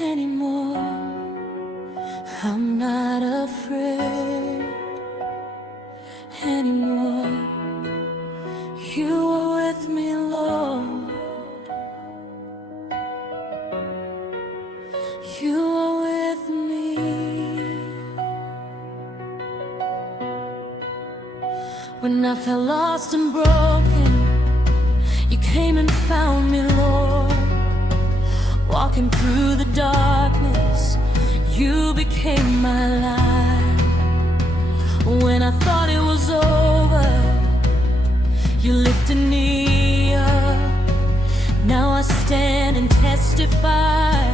anymore. I'm not afraid anymore. You are with me, Lord. You are with me. When I felt lost and broken, you came and found me, Lord. Walking through the darkness, you became my light. When I thought it was over, you lifted me up. Now I stand and testify